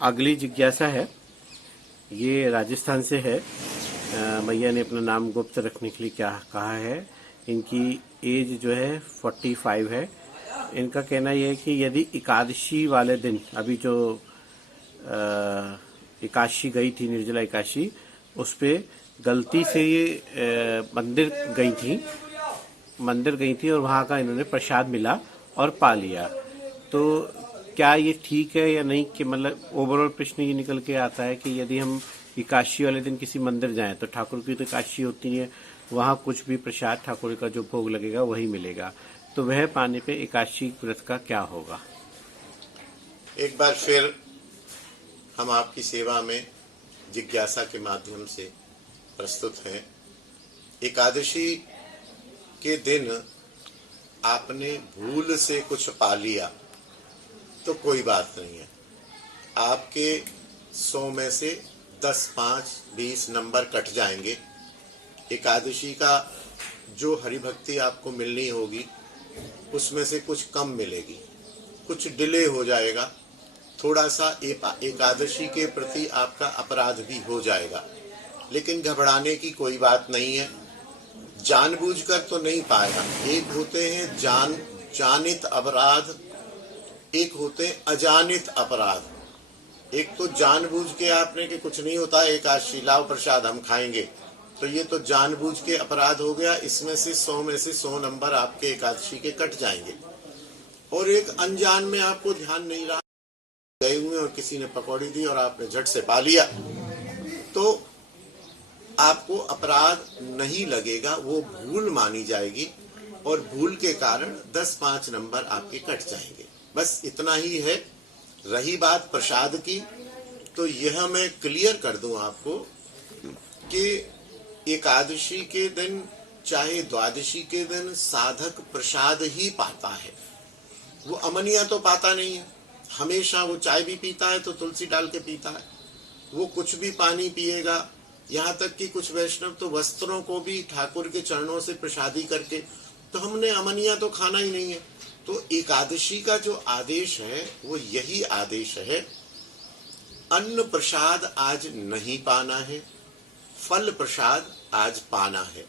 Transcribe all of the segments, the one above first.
अगली जिज्ञासा है, ये राजस्थान से है। मैया ने अपना नाम गुप्त रखने के लिए क्या कहा है। इनकी एज जो है 45 है। इनका कहना यह है कि यदि एकादशी वाले दिन, अभी जो एकादशी गई थी, निर्जला एकादशी, उस पे गलती से ये मंदिर गई थी और वहाँ का इन्होंने प्रसाद मिला और पा लिया। तो क्या ये ठीक है या नहीं, कि मतलब ओवरऑल प्रश्न ये निकल के आता है कि यदि हम एकादशी वाले दिन किसी मंदिर जाएं तो ठाकुर की तो एकादशी होती है, वहाँ कुछ भी प्रसाद ठाकुर का जो भोग लगेगा वही मिलेगा, तो वह पाने पे एकादशी व्रत का क्या होगा। एक बार फिर हम आपकी सेवा में जिज्ञासा के माध्यम से प्रस्तुत हैं। एकादशी के दिन आपने भूल से कुछ पा लिया तो कोई बात नहीं है, आपके 100 में से 10, 5, 20 नंबर कट जाएंगे। एकादशी का जो हरिभक्ति आपको मिलनी होगी उसमें से कुछ कम मिलेगी, कुछ डिले हो जाएगा, थोड़ा सा एकादशी के प्रति आपका अपराध भी हो जाएगा, लेकिन घबराने की कोई बात नहीं है। जानबूझकर तो नहीं पाएगा। एक होते हैं जानित अपराध, एक होते हैं अजानित अपराध। एक तो जानबूझ के आपने कि कुछ नहीं होता, एकादशी लाओ प्रसाद हम खाएंगे, तो ये तो जानबूझ के अपराध हो गया। इसमें से 100 में से 100 नंबर आपके एकादशी के कट जाएंगे। और एक अनजान में आपको ध्यान नहीं रहा, गए हुए और किसी ने पकौड़ी दी और आपने झट से पा लिया, तो आपको अपराध नहीं लगेगा, वो भूल मानी जाएगी और भूल के कारण 10-5 नंबर आपके कट जाएंगे। बस इतना ही है। रही बात प्रसाद की, तो यह मैं क्लियर कर दूं आपको कि एकादशी के दिन चाहे द्वादशी के दिन साधक प्रसाद ही पाता है, वो अमनिया तो पाता नहीं है। हमेशा वो चाय भी पीता है तो तुलसी डाल के पीता है, वो कुछ भी पानी पिएगा, यहाँ तक कि कुछ वैष्णव तो वस्त्रों को भी ठाकुर के चरणों से प्रसादी करके, तो हमने अमनिया तो खाना ही नहीं है। तो एकादशी का जो आदेश है वो यही आदेश है, अन्न प्रसाद आज नहीं पाना है, फल प्रसाद आज पाना है।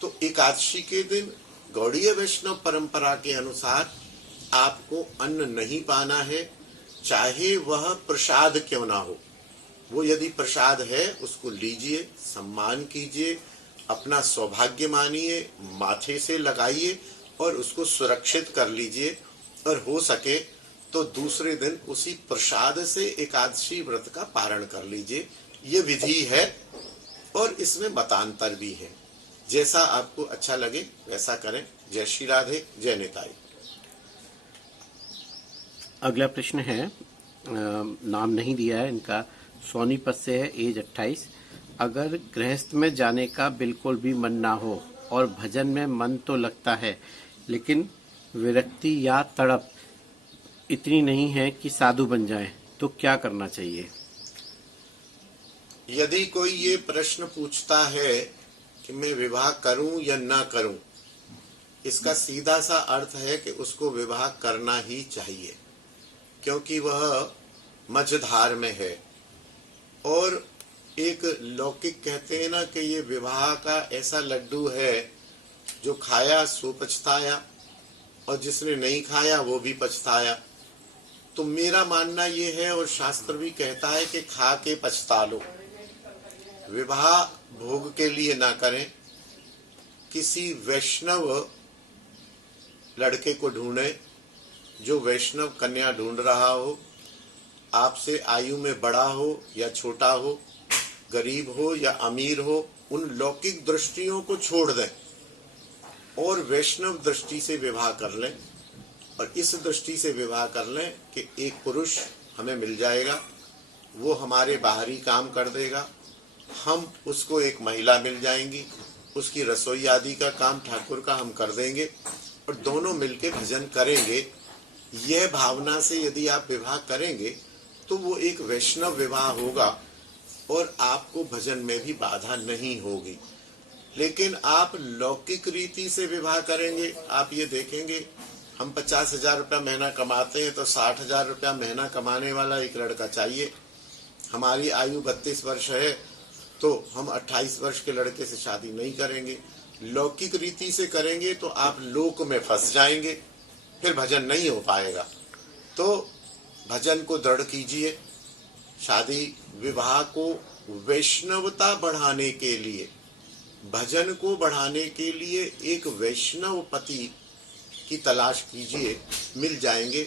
तो एकादशी के दिन गौड़ीय वैष्णव परंपरा के अनुसार आपको अन्न नहीं पाना है, चाहे वह प्रसाद क्यों ना हो। वो यदि प्रसाद है उसको लीजिए, सम्मान कीजिए, अपना सौभाग्य मानिए, माथे से लगाइए और उसको सुरक्षित कर लीजिए, और हो सके तो दूसरे दिन उसी प्रसाद से एकादशी व्रत का पारण कर लीजिए। ये विधि है और इसमें मतांतर भी है। जैसा आपको अच्छा लगे वैसा करें। जय श्री राधे, जय निताई। अगला प्रश्न है, नाम नहीं दिया है इनका, सोनीपत से है, एज 28। अगर गृहस्थ में जाने का बिल्कुल भी मन ना हो और भजन में मन तो लगता है, लेकिन विरक्ति या तड़प इतनी नहीं है कि साधु बन जाए, तो क्या करना चाहिए। यदि कोई ये प्रश्न पूछता है कि मैं विवाह करूं या ना करूं, इसका सीधा सा अर्थ है कि उसको विवाह करना ही चाहिए, क्योंकि वह मझधार में है। और एक लौकिक कहते हैं ना कि ये विवाह का ऐसा लड्डू है जो खाया सो पछताया और जिसने नहीं खाया वो भी पछताया। तो मेरा मानना ये है, और शास्त्र भी कहता है कि खा के पछता लो। विवाह भोग के लिए ना करें, किसी वैष्णव लड़के को ढूंढे जो वैष्णव कन्या ढूंढ रहा हो, आपसे आयु में बड़ा हो या छोटा हो, गरीब हो या अमीर हो, उन लौकिक दृष्टियों को छोड़ दें और वैष्णव दृष्टि से विवाह कर लें। और इस दृष्टि से विवाह कर लें कि एक पुरुष हमें मिल जाएगा, वो हमारे बाहरी काम कर देगा, हम उसको एक महिला मिल जाएंगी, उसकी रसोई आदि का काम ठाकुर का हम कर देंगे और दोनों मिलके भजन करेंगे। यह भावना से यदि आप विवाह करेंगे तो वो एक वैष्णव विवाह होगा और आपको भजन में भी बाधा नहीं होगी। लेकिन आप लौकिक रीति से विवाह करेंगे, आप ये देखेंगे हम 50,000 रुपया महीना कमाते हैं तो 60,000 रुपया महीना कमाने वाला एक लड़का चाहिए, हमारी आयु 32 वर्ष है तो हम 28 वर्ष के लड़के से शादी नहीं करेंगे। लौकिक रीति से करेंगे तो आप लोक में फंस जाएंगे, फिर भजन नहीं हो पाएगा। तो भजन को दृढ़ कीजिए। शादी विवाह को वैष्णवता बढ़ाने के लिए, भजन को बढ़ाने के लिए एक वैष्णव पति की तलाश कीजिए, मिल जाएंगे।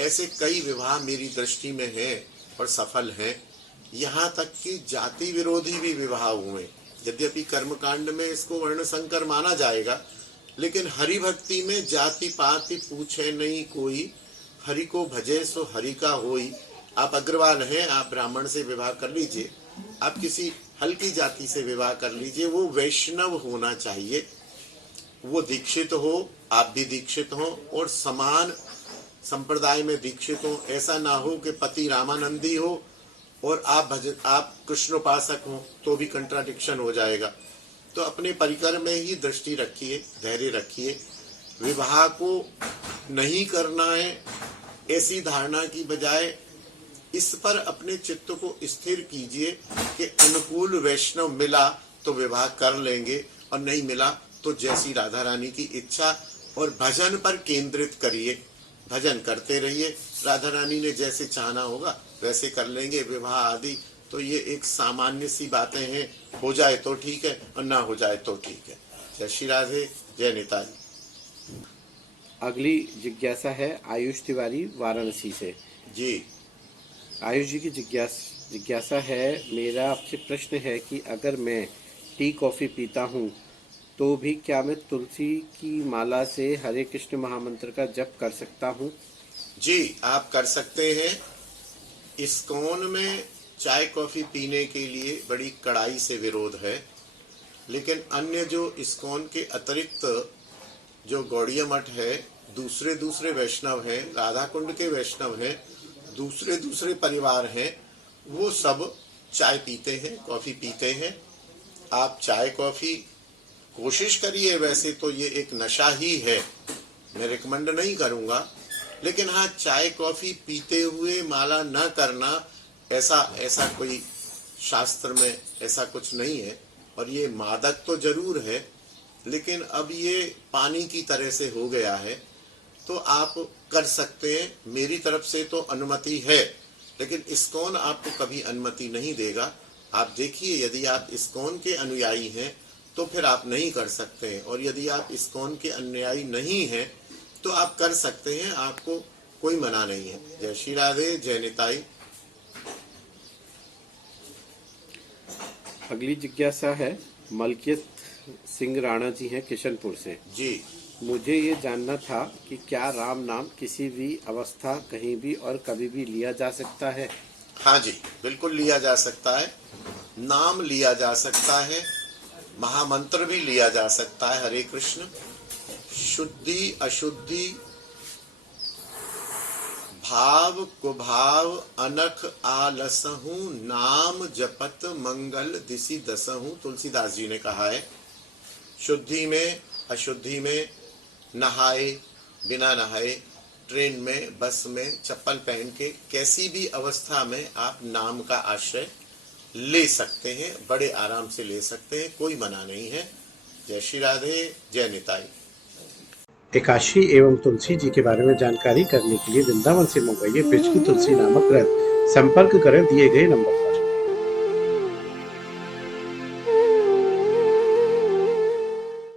ऐसे कई विवाह मेरी दृष्टि में हैं और सफल हैं। यहाँ तक कि जाति विरोधी भी विवाह हुए। यद्यपि कर्मकांड में इसको वर्ण संकर माना जाएगा, लेकिन हरि भक्ति में जाति पाति पूछे नहीं कोई, हरि को भजे सो हरि का होई। आप अग्रवाल हैं, आप ब्राह्मण से विवाह कर लीजिए, आप किसी हल्की जाति से विवाह कर लीजिए, वो वैष्णव होना चाहिए, वो दीक्षित हो, आप भी दीक्षित हो और समान संप्रदाय में दीक्षित हो। ऐसा ना हो कि पति रामानंदी हो और आप कृष्णोपासक हो, तो भी कंट्राडिक्शन हो जाएगा। तो अपने परिकर में ही दृष्टि रखिए, धैर्य रखिए। विवाह को नहीं करना है ऐसी धारणा की बजाय इस पर अपने चित्त को स्थिर कीजिए कि अनुकूल वैष्णव मिला तो विवाह कर लेंगे और नहीं मिला तो जैसी राधा रानी की इच्छा, और भजन पर केंद्रित करिए, भजन करते रहिए। राधा रानी ने जैसे चाहना होगा वैसे कर लेंगे विवाह आदि। तो ये एक सामान्य सी बातें हैं, हो जाए तो ठीक है और ना हो जाए तो ठीक है। जय श्री राधे, जय निताई। अगली जिज्ञासा है आयुष तिवारी वाराणसी से। जी, आयुष जी की जिज्ञासा है, मेरा आपसे प्रश्न है कि अगर मैं टी कॉफ़ी पीता हूँ तो भी क्या मैं तुलसी की माला से हरे कृष्ण महामंत्र का जप कर सकता हूँ? जी आप कर सकते हैं। इस्कॉन में चाय कॉफ़ी पीने के लिए बड़ी कड़ाई से विरोध है, लेकिन अन्य जो इस्कॉन के अतिरिक्त जो गौड़िया मठ है, दूसरे वैष्णव हैं, राधा कुंड के वैष्णव हैं, दूसरे परिवार हैं, वो सब चाय पीते हैं, कॉफ़ी पीते हैं। आप चाय कॉफ़ी कोशिश करिए। वैसे तो ये एक नशा ही है, मैं रिकमेंड नहीं करूँगा, लेकिन हाँ, चाय कॉफ़ी पीते हुए माला न करना, ऐसा कोई शास्त्र में ऐसा कुछ नहीं है। और ये मादक तो जरूर है, लेकिन अब ये पानी की तरह से हो गया है, तो आप कर सकते हैं। मेरी तरफ से तो अनुमति है, लेकिन इस्कॉन आपको कभी अनुमति नहीं देगा। आप देखिए, यदि आप इस्कॉन के अनुयायी हैं तो फिर आप नहीं कर सकते हैं, और यदि आप इस्कॉन के अनुयायी नहीं हैं तो आप कर सकते हैं, आपको कोई मना नहीं है। जय श्री राधे, जय निताई। अगली जिज्ञासा है मलकियत सिंह राणा जी हैं किशनपुर से। जी, मुझे ये जानना था कि क्या राम नाम किसी भी अवस्था, कहीं भी और कभी भी लिया जा सकता है? हाँ जी, बिल्कुल लिया जा सकता है। नाम लिया जा सकता है, महामंत्र भी लिया जा सकता है। हरे कृष्ण। शुद्धि अशुद्धि भाव कुभाव अनख आलसहूं, नाम जपत मंगल दिसि दसहूं, तुलसीदास जी ने कहा है। शुद्धि में अशुद्धि में, नहाए बिना नहाए, ट्रेन में, बस में, चप्पल पहन के, कैसी भी अवस्था में आप नाम का आश्रय ले सकते हैं, बड़े आराम से ले सकते हैं, कोई मना नहीं है। जय श्री राधे, जय निताई। एकादशी एवं तुलसी जी के बारे में जानकारी करने के लिए वृंदावन से मंगवाइए ब्रज की तुलसी नामक ग्रंथ। संपर्क करें दिए गए नंबर।